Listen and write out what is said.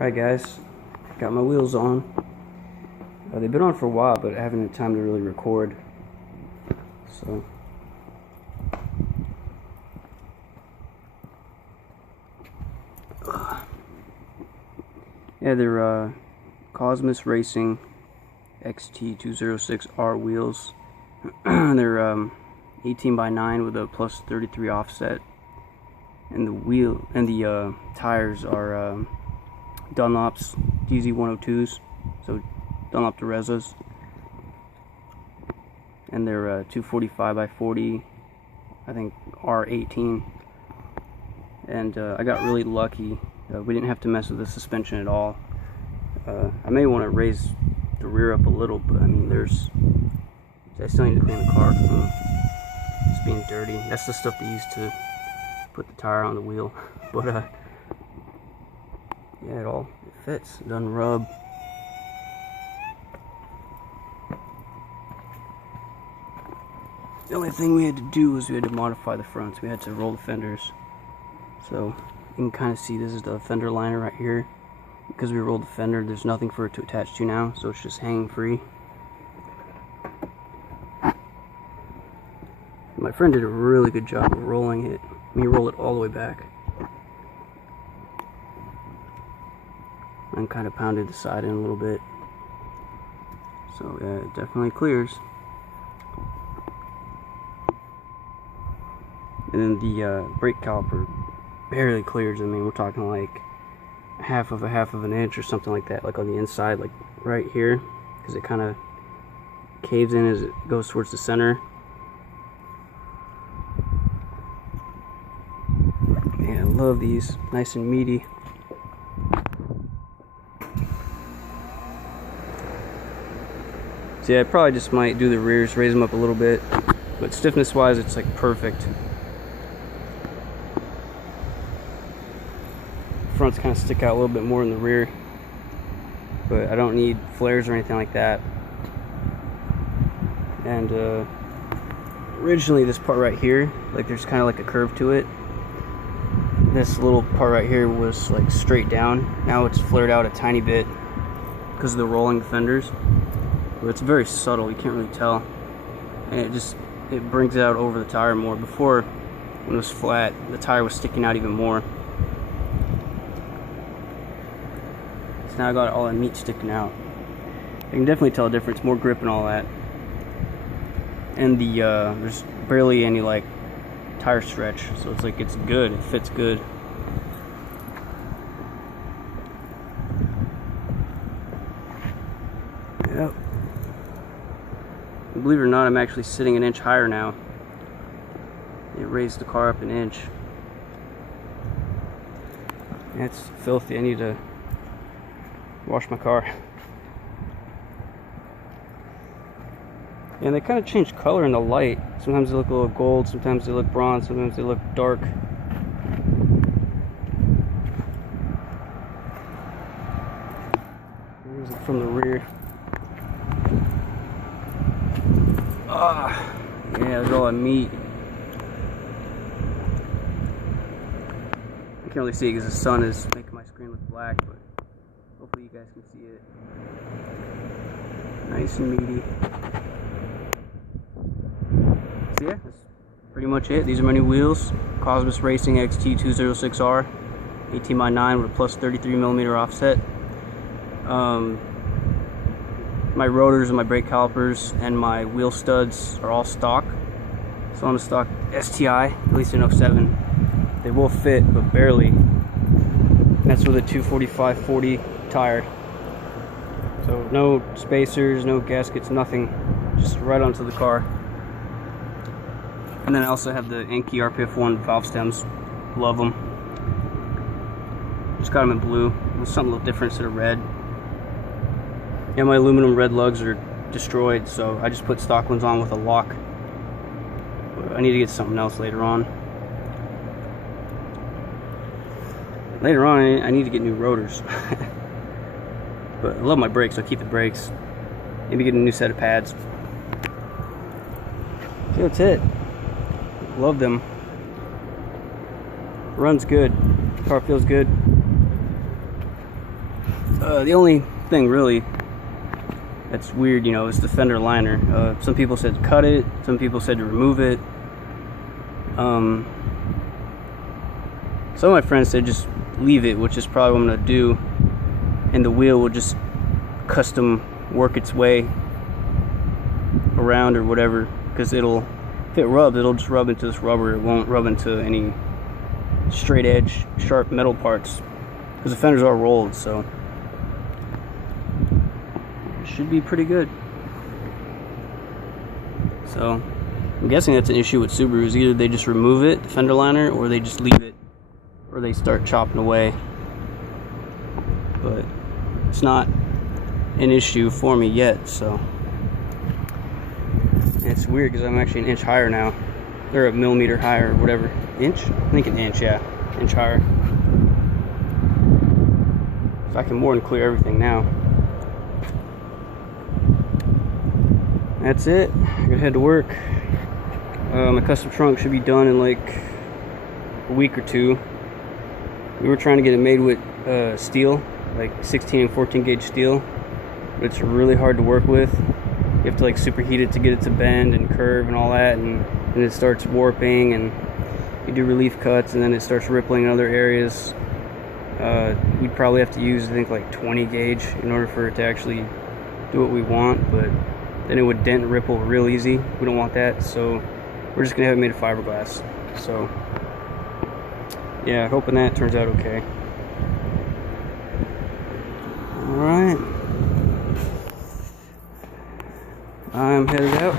Alright guys, got my wheels on. They've been on for a while, but I haven't had time to really record. So yeah, they're Cosmis Racing XT-206r wheels. They're 18x9 with a plus 33 offset, and the tires are Dunlop's DZ102s, so Dunlop Direzzas, and they're 245x40, I think R18. And I got really lucky. We didn't have to mess with the suspension at all. I may want to raise the rear up a little, but I mean, I still need to clean the car from just being dirty. That's the stuff they use to put the tire on the wheel. But yeah, it fits. It doesn't rub. The only thing we had to do was we had to modify the fronts. We had to roll the fenders. So you can kind of see this is the fender liner right here. Because we rolled the fender, there's nothing for it to attach to now, so it's just hanging free. My friend did a really good job of rolling it. He rolled it all the way back. And kind of pounded the side in a little bit. So yeah, it definitely clears. And then the brake caliper barely clears. I mean, we're talking like half of an inch or something like that, like on the inside, like right here, because it kind of caves in as it goes towards the center. Man, I love these, nice and meaty. So yeah, I probably just might do the rears, raise them up a little bit, but stiffness wise it's like perfect. Fronts kind of stick out a little bit more in the rear, but I don't need flares or anything like that. And originally this part right here, like there's kind of like a curve to it. This little part right here was like straight down. Now it's flared out a tiny bit because of the rolling fenders, but it's very subtle, you can't really tell, and it brings it out over the tire more. Before, when it was flat, the tire was sticking out even more. Now I got all that meat sticking out. I can definitely tell a difference, more grip and all that. And there's barely any like tire stretch, so it's like it's good, it fits good. Yep. And believe it or not, I'm actually sitting an inch higher now. It raised the car up an inch. It's filthy. I need to wash my car. And they kind of change color in the light. Sometimes they look a little gold, sometimes they look bronze, sometimes they look dark. Here's it from the rear. Ah, yeah, there's all that meat. I can't really see it because the sun is making my screen look black, but hopefully you guys can see it. Nice and meaty. So yeah, that's pretty much it. These are my new wheels. Cosmis Racing XT-206r. 18x9 with a plus 33mm offset. My rotors and my brake calipers and my wheel studs are all stock. So on a stock STI, at least in 07. They will fit, but barely. And that's with a 245/40 tire. So no spacers, no gaskets, nothing, just right onto the car. And then I also have the Enki RPF1 valve stems. Love them. Just got them in blue. There's something a little different instead of red. Yeah, my aluminum red lugs are destroyed, so I just put stock ones on with a lock. But I need to get something else later on. Later on, I need to get new rotors. But I love my brakes, so I'll keep the brakes. Maybe get a new set of pads. So that's it. Love them. Runs good. Car feels good. The only thing really that's weird, you know, is the fender liner. Some people said cut it, some people said to remove it. Some of my friends said just leave it, which is probably what I'm gonna do, and the wheel will just custom work its way around or whatever, because if it rubs, it'll just rub into this rubber. It won't rub into any straight edge sharp metal parts, because the fenders are rolled, so it should be pretty good. So I'm guessing that's an issue with Subarus. Either they just remove it, the fender liner, or they just leave it, or they start chopping away. But it's not an issue for me yet, so. And it's weird because I'm actually an inch higher now. They're a millimeter higher, or whatever. Inch? I think an inch, yeah. Inch higher. So I can more than clear everything now. That's it. I gotta head to work. My custom trunk should be done in like a week or two. We were trying to get it made with steel, like 16 and 14 gauge steel, but it's really hard to work with. You have to like superheat it to get it to bend and curve and all that, and then it starts warping, and you do relief cuts and then it starts rippling in other areas. We'd probably have to use, I think, like 20 gauge in order for it to actually do what we want, but then it would dent and ripple real easy. We don't want that, so we're just gonna have it made of fiberglass. So yeah, hoping that turns out okay. Alright, I'm headed out.